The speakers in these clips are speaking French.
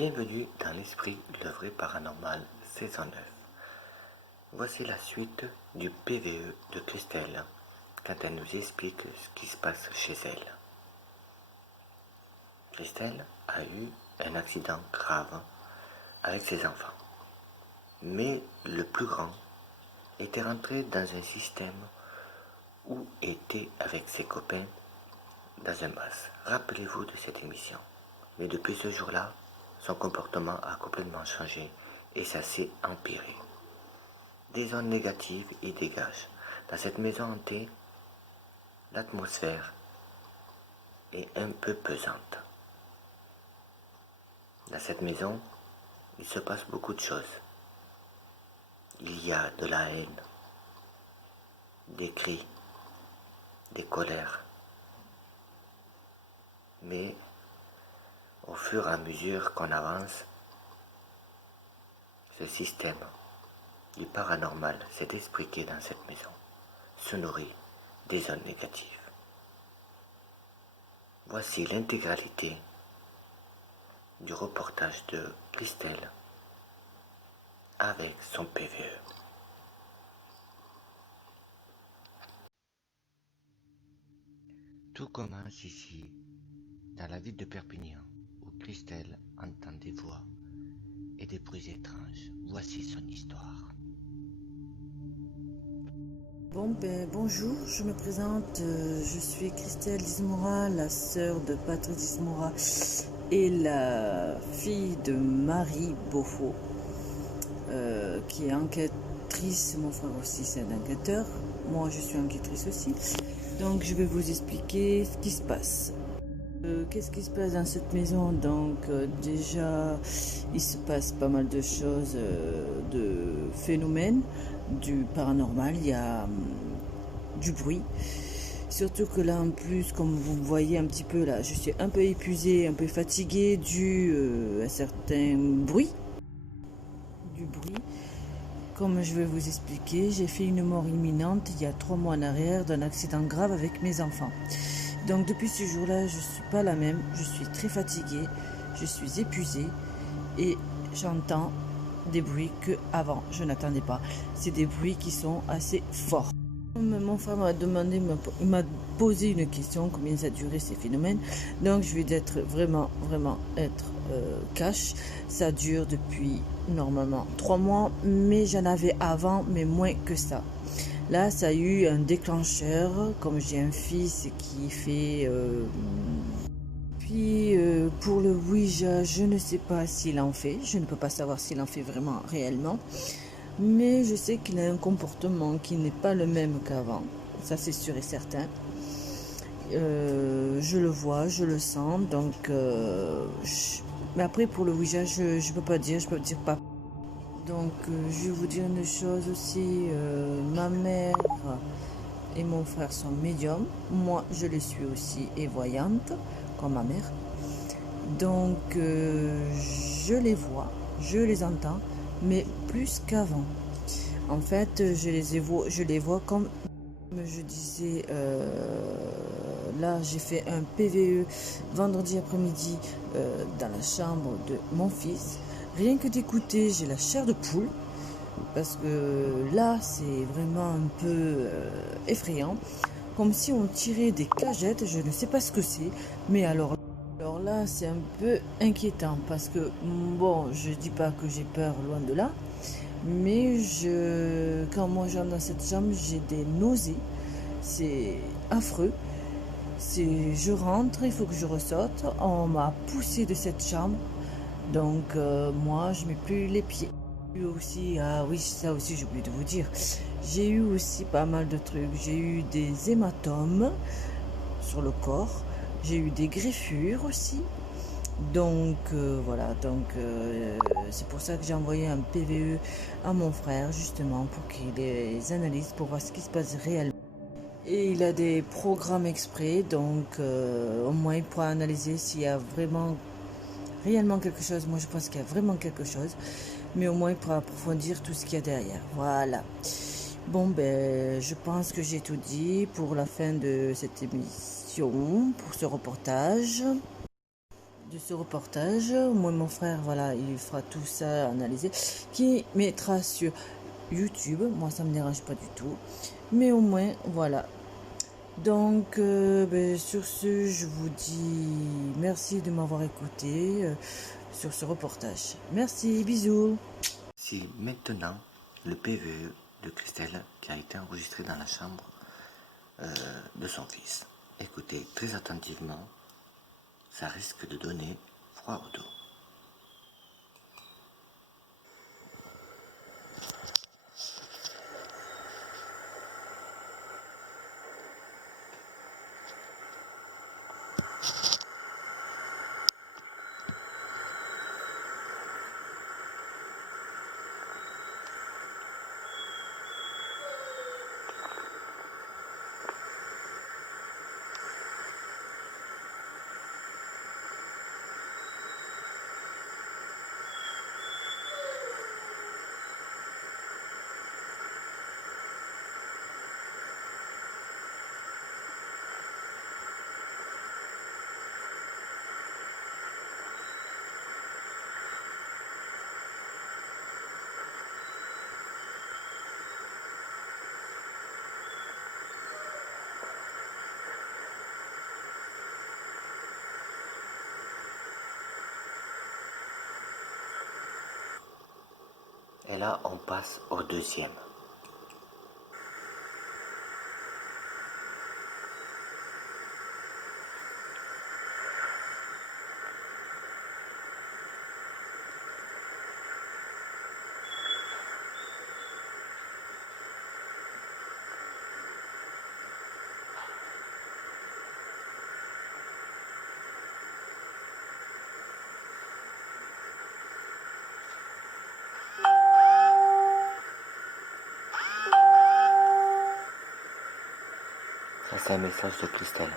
Bienvenue dans l'Esprit, le vrai paranormal, saison 9. Voici la suite du PVE de Christelle, quand elle nous explique ce qui se passe chez elle. Christelle a eu un accident grave avec ses enfants. Mais le plus grand était rentré dans un système où était avec ses copains dans un bus. Rappelez-vous de cette émission. Mais depuis ce jour-là, son comportement a complètement changé et ça s'est empiré. Des ondes négatives y dégagent. Dans cette maison hantée, l'atmosphère est un peu pesante. Dans cette maison, il se passe beaucoup de choses. Il y a de la haine, des cris, des colères. Mais au fur et à mesure qu'on avance, ce système du paranormal s'est expliqué dans cette maison, se nourrit des ondes négatives. Voici l'intégralité du reportage de Christelle avec son PVE. Tout commence ici, dans la ville de Perpignan, où Christelle entend des voix et des bruits étranges. Voici son histoire. Bonjour, je me présente, je suis Christelle Dismoura, la sœur de Patrice Dismoura et la fille de Marie Beaufort, qui est enquêtrice. Mon frère aussi c'est un enquêteur, moi je suis enquêtrice aussi. Donc je vais vous expliquer ce qui se passe. Qu'est-ce qui se passe dans cette maison? Donc déjà il se passe pas mal de choses, de phénomènes du paranormal. Il y a du bruit, surtout que là en plus, comme vous voyez un petit peu là, je suis un peu épuisée, un peu fatiguée dû à certains bruits. Comme je vais vous expliquer, j'ai fait une mort imminente il y a 3 mois en arrière d'un accident grave avec mes enfants. Donc depuis ce jour-là, je ne suis pas la même, je suis très fatiguée, je suis épuisée et j'entends des bruits que avant je n'attendais pas. C'est des bruits qui sont assez forts. Mon frère m'a demandé, il m'a posé une question, combien ça durait ces phénomènes. Donc je vais vraiment être cash. Ça dure depuis normalement 3 mois, mais j'en avais avant, mais moins que ça. Là, ça a eu un déclencheur, comme j'ai un fils qui fait... pour le Ouija, je ne sais pas s'il en fait. Je ne peux pas savoir s'il en fait vraiment, réellement. Mais je sais qu'il a un comportement qui n'est pas le même qu'avant. Ça, c'est sûr et certain. Je le vois, je le sens. Donc, mais après, pour le Ouija, je ne peux pas dire. Je peux dire pas. Donc, je vais vous dire une chose aussi. Ma mère et mon frère sont médiums. Moi, je le suis aussi et voyante, comme ma mère. Donc, je les vois, je les entends, mais plus qu'avant. En fait, je les vois comme je disais. Là, j'ai fait un PVE vendredi après-midi dans la chambre de mon fils. Rien que d'écouter, j'ai la chair de poule. Parce que là, c'est vraiment un peu effrayant. Comme si on tirait des cagettes, je ne sais pas ce que c'est. Mais alors là, c'est un peu inquiétant. Parce que, bon, je dis pas que j'ai peur, loin de là. Mais quand moi j'entre dans cette chambre, j'ai des nausées. C'est affreux. Je rentre, il faut que je ressorte. On m'a poussé de cette chambre. Donc, moi, je mets plus les pieds. Aussi, ah oui, ça aussi j'ai oublié de vous dire, j'ai eu aussi pas mal de trucs. J'ai eu des hématomes sur le corps, j'ai eu des greffures aussi. Donc voilà, c'est pour ça que j'ai envoyé un PVE à mon frère justement pour qu'il les analyse, pour voir ce qui se passe réellement. Et il a des programmes exprès, donc au moins il pourra analyser s'il y a réellement quelque chose. Moi je pense qu'il y a vraiment quelque chose, mais au moins il pourra approfondir tout ce qu'il y a derrière. Voilà. Bon, je pense que j'ai tout dit pour la fin de cette émission, pour ce reportage. de ce reportage. Moi, mon frère, voilà, il fera tout ça, analyser, qui mettra sur YouTube. Moi, ça me dérange pas du tout. Mais au moins, voilà. Donc, sur ce, je vous dis merci de m'avoir écouté sur ce reportage. Merci, bisous. Si maintenant le PVE de Christelle qui a été enregistré dans la chambre de son fils. Écoutez très attentivement, ça risque de donner froid au dos. Et là, on passe au deuxième. Ça, c'est un message de Christelle.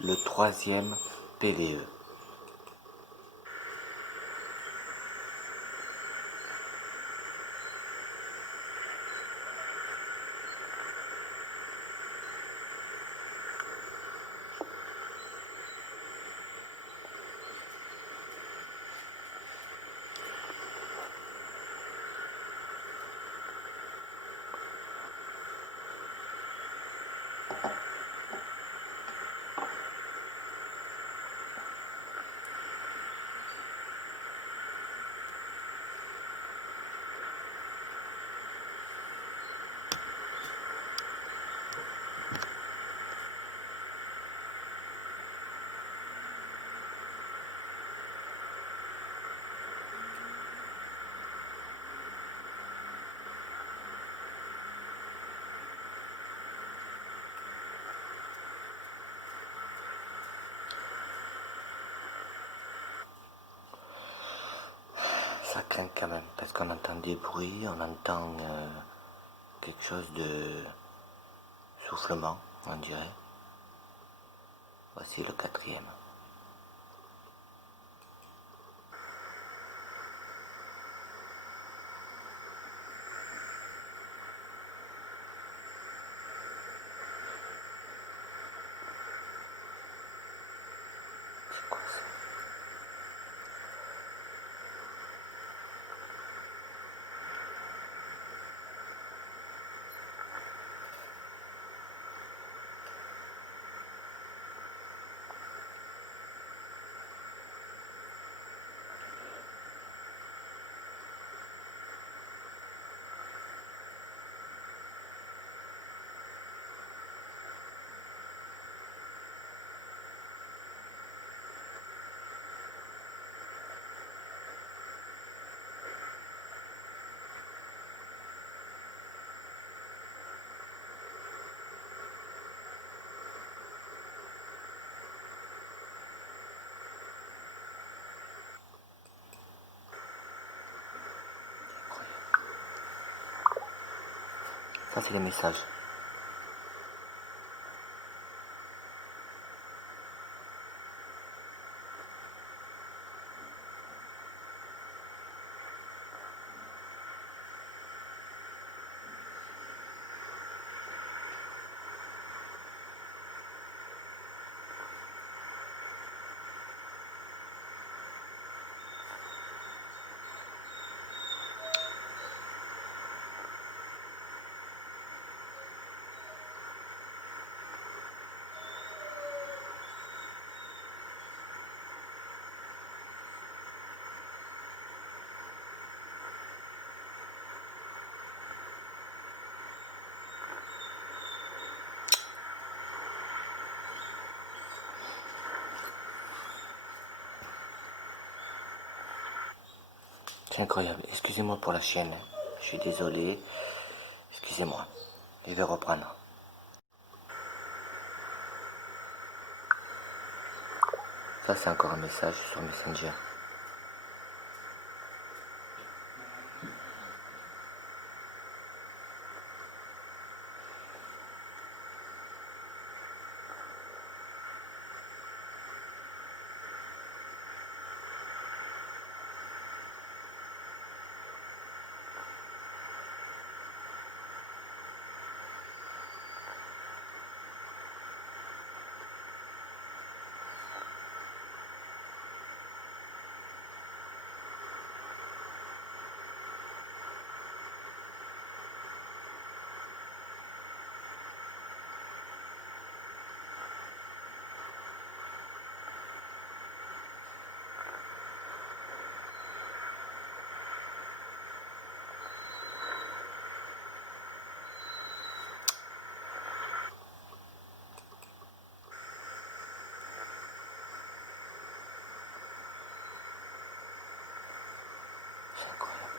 Le troisième PVE. Ça craint quand même, parce qu'on entend des bruits, on entend quelque chose de soufflement, on dirait. Voici le quatrième. C'est quoi ça? Ça, c'est les messages. C'est incroyable. Excusez-moi pour la chienne. Je suis désolé. Excusez-moi. Je vais reprendre. Ça, c'est encore un message sur Messenger. C'est incroyable.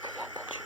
Vous avez entendu?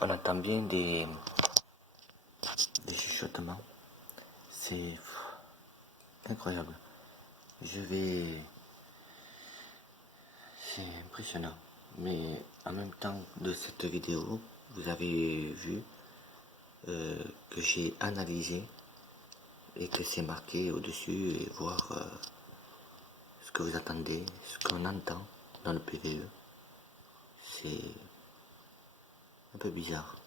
On entend bien des chuchotements. C'est incroyable. C'est impressionnant. Mais en même temps de cette vidéo, vous avez vu que j'ai analysé et que c'est marqué au-dessus et voir ce que vous attendez, ce qu'on entend dans le PVE. C'est un peu bizarre.